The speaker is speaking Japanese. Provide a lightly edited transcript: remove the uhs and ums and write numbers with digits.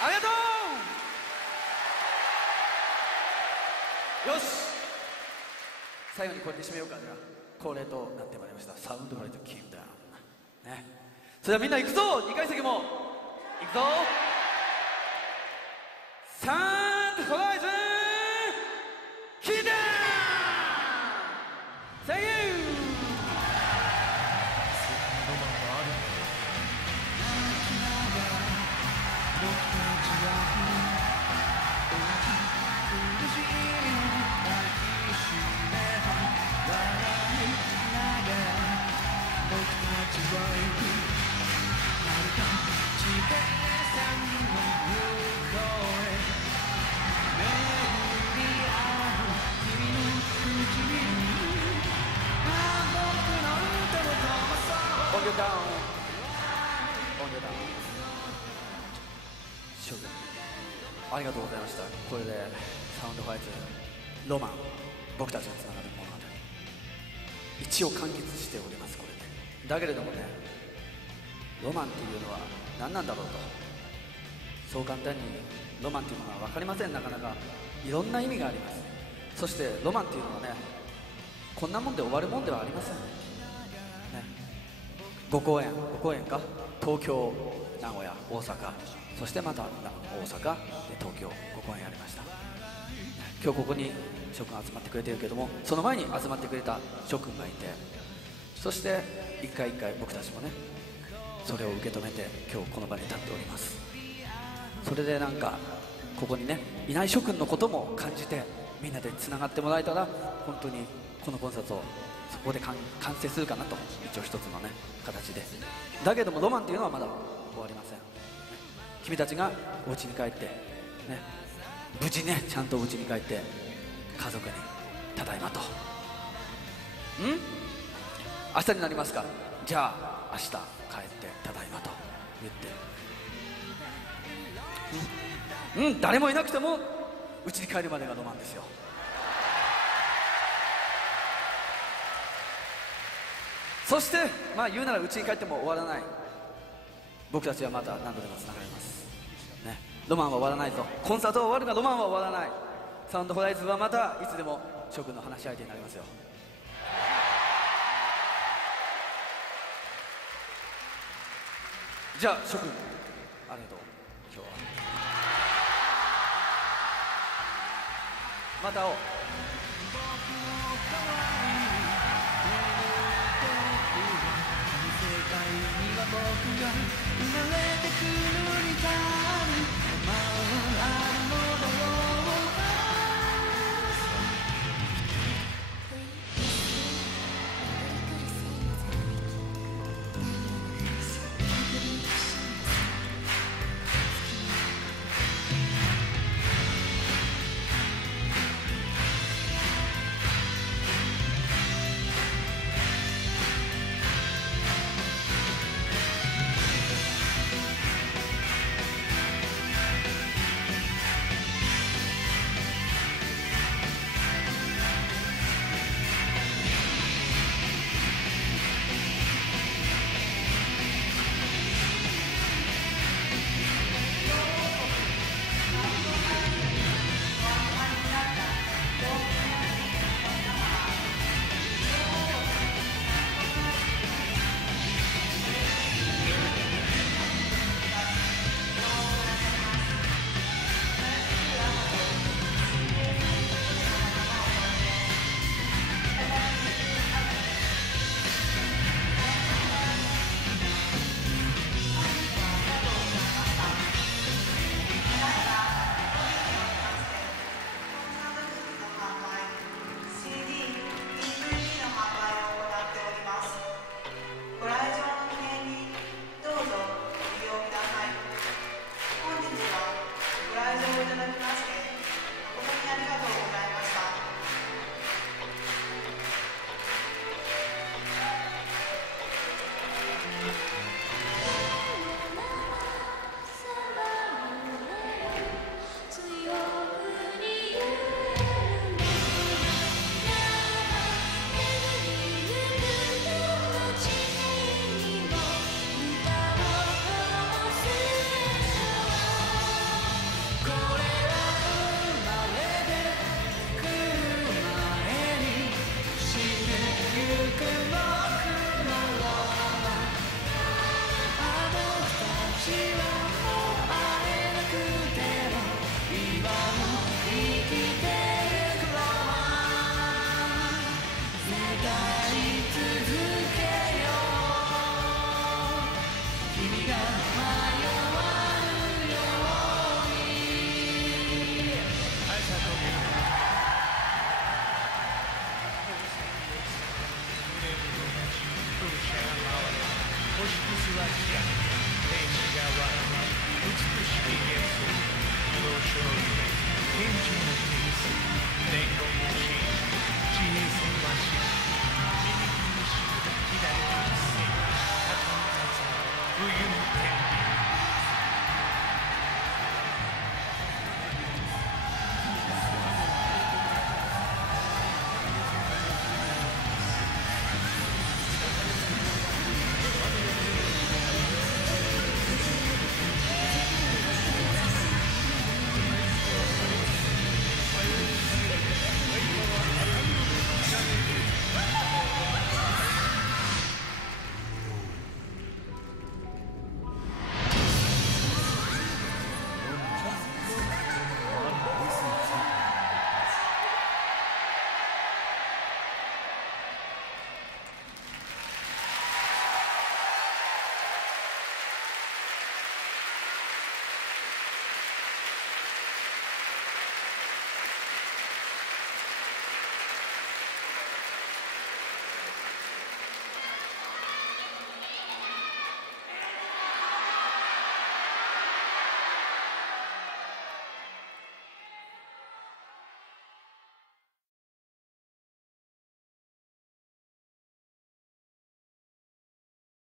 ありがとう。よし、最後にこれで締めようか。じゃあ恒例となってまいりましたサウンドフライトキングダウンね。それではみんな行くぞ。2階席も行くぞ。サウンドフライトキングダウン。 Thank you。On your down. On your down. 諸君ありがとうございました。これでサウンドファイズロマン、僕たちがつながる物語一応完結しております。これでだけれどもね、ロマンっていうのは何なんだろうと、そう簡単にロマンっていうのは分かりません。なかなかいろんな意味があります。そしてロマンっていうのはね、こんなもんで終わるもんではありませんね。5公演か、東京、名古屋、大阪、そしてまた大阪で東京5公演やりました。今日ここに諸君集まってくれてるけども、その前に集まってくれた諸君がいて、そして一回一回僕たちもねそれを受け止めて今日この場に立っております。それでなんかここにねいない諸君のことも感じてみんなでつながってもらえたら、本当にこのコンサートをそこで完成するかなと、一応一つのね形で。だけどもロマンっていうのはまだ終わりません。君たちがお家に帰ってね、無事ねちゃんとお家に帰って家族にただいまと、明日になりますか、じゃあ明日帰ってただいまと言って、誰もいなくても家に帰るまでがロマンですよ。そしてまあ言うなら家に帰っても終わらない、僕たちはまた何度でもつながりますね。ロマンは終わらないと、コンサートは終わるがロマンは終わらない。サウンドホライズはまたいつでも諸君の話し相手になりますよ。じゃあ諸君ありがとう。今日はまた会おう。